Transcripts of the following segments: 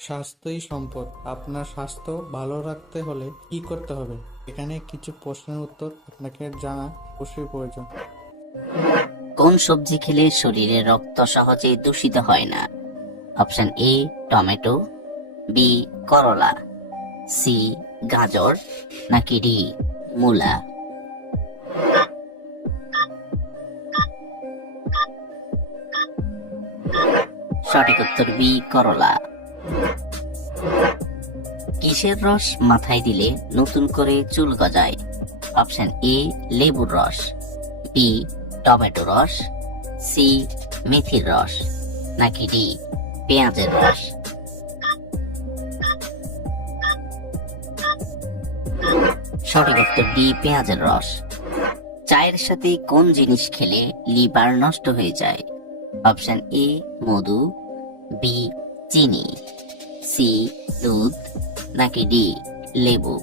স্বাস্থ্যই সম্পদ। আপনার স্বাস্থ্য ভালো রাখতে হলে কি করতে হবে? এখানে কিছু প্রশ্নের উত্তর আপনাকে জানা অবশ্যই প্রয়োজন। কোন সবজি খেলে শরীরে রক্ত সহজে দূষিত হয় না? অপশন এ টমেটো, বি করলা, সি গাজর, নাকি ডি মূলা? সঠিক উত্তর বি করলা। কিসের রস মাথায় দিলে নতুন করে চুল গজায়? অপশন এ লেবুর রস, বি টমেটো রস, সি মেথির রস, নাকি ডি পেঁয়াজের রস? সঠিক উত্তর ডি পেঁয়াজের রস। চায়ের সাথে কোন জিনিস খেলে লিভার নষ্ট হয়ে যায়? অপশন এ মধু, বি চিনি, সি দুধ, নাকি ডি লেবু?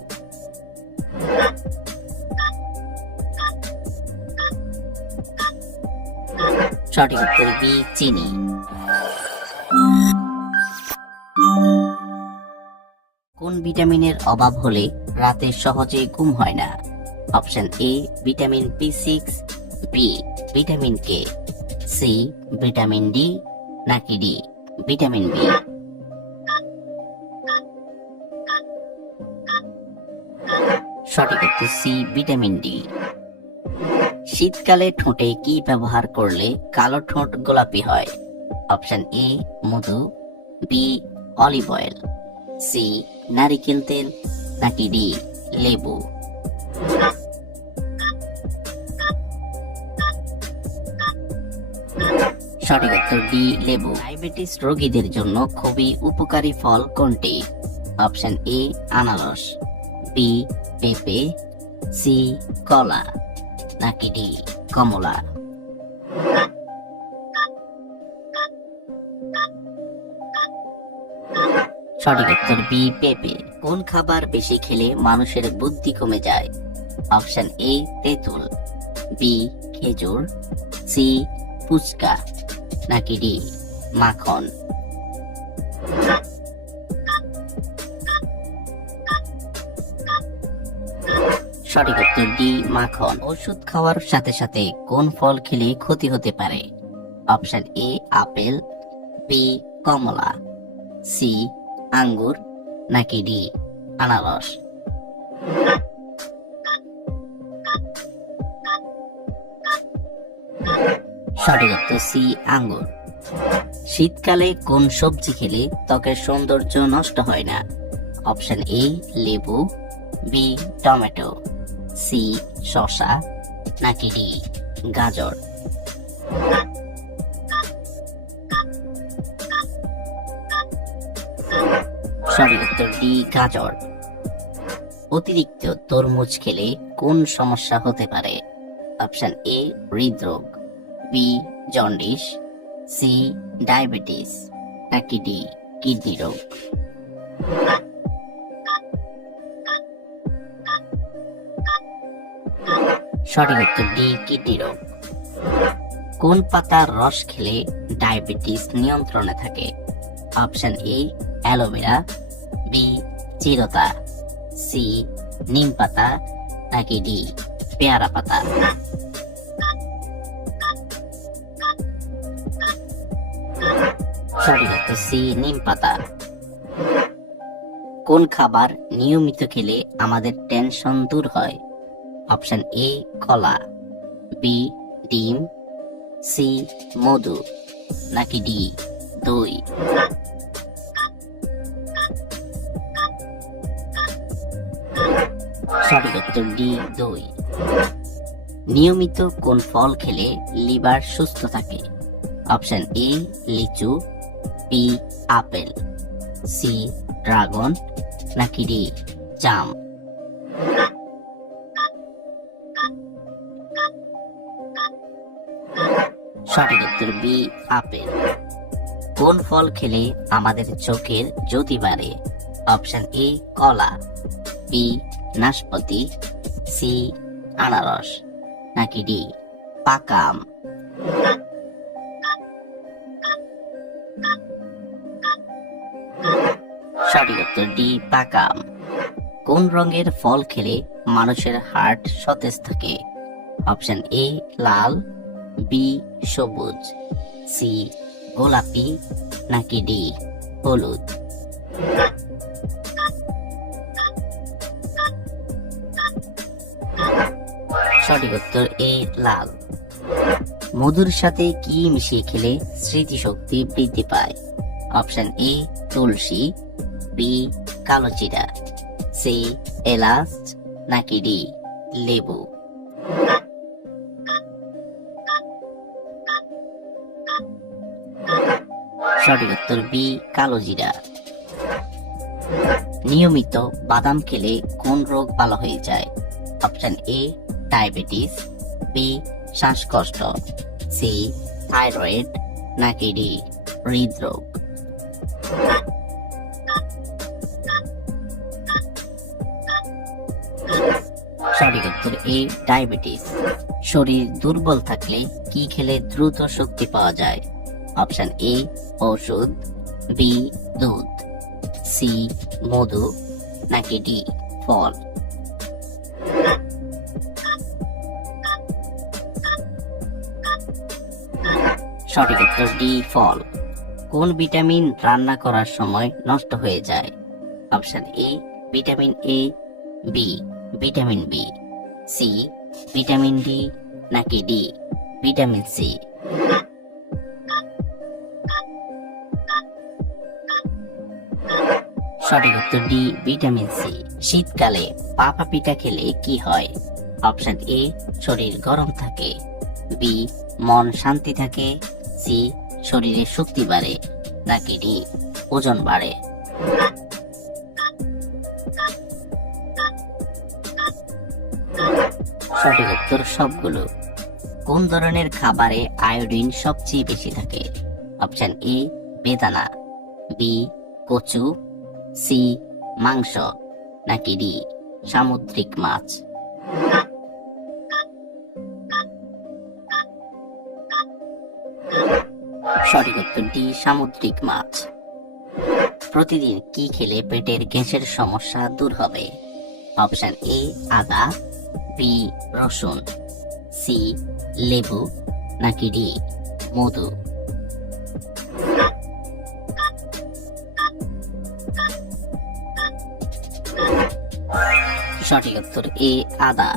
সঠিক উত্তর বি চিনি। কোন ভিটামিনের অভাব হলে রাতে সহজে ঘুম হয় না? অপশন এ ভিটামিন বি6, B vitamin K, C vitamin D, নাকি ডি ভিটামিন বি? সঠিক উত্তর সি ভিটামিন ডি। শীতকালে ঠোঁটে কি ব্যবহার করলে কালো ঠোঁট গোলাপি হয়? অপশন এ মধু, বি অলিভ অয়েল, সি নারিকেল তেল, নাকি ডি লেবু? সঠিক উত্তর ডি লেবু। ডায়াবেটিস রোগীদের জন্য খুবই উপকারী ফল কোনটি? অপশন এ আনারস, বি পেঁপে, সি কলা, নাকি ডি কমলা? সঠিক উত্তর বি পেঁপে। কোন খাবার বেশি খেলে মানুষের বুদ্ধি কমে যায়? অপশন এ তেঁতুল, বি খেজুর, সি ফুচকা, নাকি ডি মাখন? সঠিক উত্তর ডি মাখন। ওষুধ খাওয়ার সাথে সাথে কোন ফল খেলে ক্ষতি হতে পারে? অপশন এ আপেল, বি কমলা, সি আঙ্গুর, নাকি ডি আনারস? সঠিক উত্তর সি আঙ্গুর। শীতকালে কোন সবজি খেলে ত্বকের সৌন্দর্য নষ্ট হয় না? অপশন এ লেবু, বি টমেটো, সি শসা, নাকি ডি গাজর? সঠিক উত্তর ডি গাজর। অতিরিক্ত তরমুজ খেলে কোন সমস্যা হতে পারে? অপশন এ হৃদরোগ, বি জন্ডিস, সি ডায়াবেটিস, নাকি ডি কিডনি রোগ? সঠিক উত্তর ডি কিডনি রোগ। কোন পাতার রস খেলে ডায়াবেটিস নিয়ন্ত্রণে থাকে? অপশন এ অ্যালোভেরা, বি চিরতা, সি নিম পাতা, নাকি ডি পেয়ারা পাতা? সঠিক উত্তর সি নিম পাতা। কোন খাবার নিয়মিত খেলে আমাদের টেনশন দূর হয়? অপশন এ কলা, বি ডিম, সি মধু, নাকি ডি দই? সঠিক উত্তর ডি দই। নিয়মিত কোন ফল খেলে লিভার সুস্থ থাকে? অপশন এ লিচু, বি আপেল, সি ড্রাগন, নাকি ডি জাম? সঠিক উত্তর বি আপেল। কোন ফল খেলে আমাদের চোখের জ্যোতি বাড়ে? অপশন এ কলা, বি নাশপাতি, সি আনারস, নাকি ডি পাকা আম? সঠিক উত্তর ডি পাকা আম। কোন রঙের ফল খেলে মানুষের হার্ট সতেজ থাকে? অপশন এ লাল, বি সবুজ, সি গোলাপি, নাকি ডি হলুদ? সঠিক উত্তর এ লাল। মধুর সাথে কি মিশিয়ে খেলে স্মৃতিশক্তি বৃদ্ধি পায়? অপশন এ তুলসী, বি কালো জিরা, সি এলাচ, নাকি ডি লেবু? সঠিক উত্তর বি কালো জিরা। নিয়মিত বাদাম খেলে কোন রোগ ভালো হয়ে যায়? অপশন এ ডায়াবেটিস, বি শ্বাসকষ্ট, সি থাইরয়েড, নাকি ডি হৃদরোগ? সঠিক উত্তর এ ডায়াবেটিস। শরীর দুর্বল থাকলে কি খেলে দ্রুত শক্তি পাওয়া যায়? অপশন এ ওষুধ, বি দুধ, সি মধু, নাকি ডি ফল? সঠিক উত্তর ডি ফল। কোন ভিটামিন রান্না করার সময় নষ্ট হয়ে যায়? Option A vitamin A, B vitamin B, C vitamin D, নাকি ডি ভিটামিন সি? সঠিক উত্তর ডি ভিটামিন সি। শীতকালে পাপা পিঠা খেলে কি হয়? অপশন এ শরীর গরম থাকে, বি মন শান্তি থাকে, সি শরীরে শক্তি বাড়ে, নাকি ডি ওজন বাড়ে? সঠিক উত্তর সবগুলো। কোন ধরনের খাবারে আয়োডিন সবচেয়ে বেশি থাকে? অপশন এ বেদানা, বি কচু, সি মাংস, নাকি ডি সামুদ্রিক মাছ? সঠিক উত্তর ডি সামুদ্রিক মাছ। প্রতিদিন কি খেলে পেটের গ্যাসের সমস্যা দূর হবে? অপশন এ আদা, বি রসুন, সি লেবু, নাকি ডি মধু? সঠিক উত্তর এ আদা।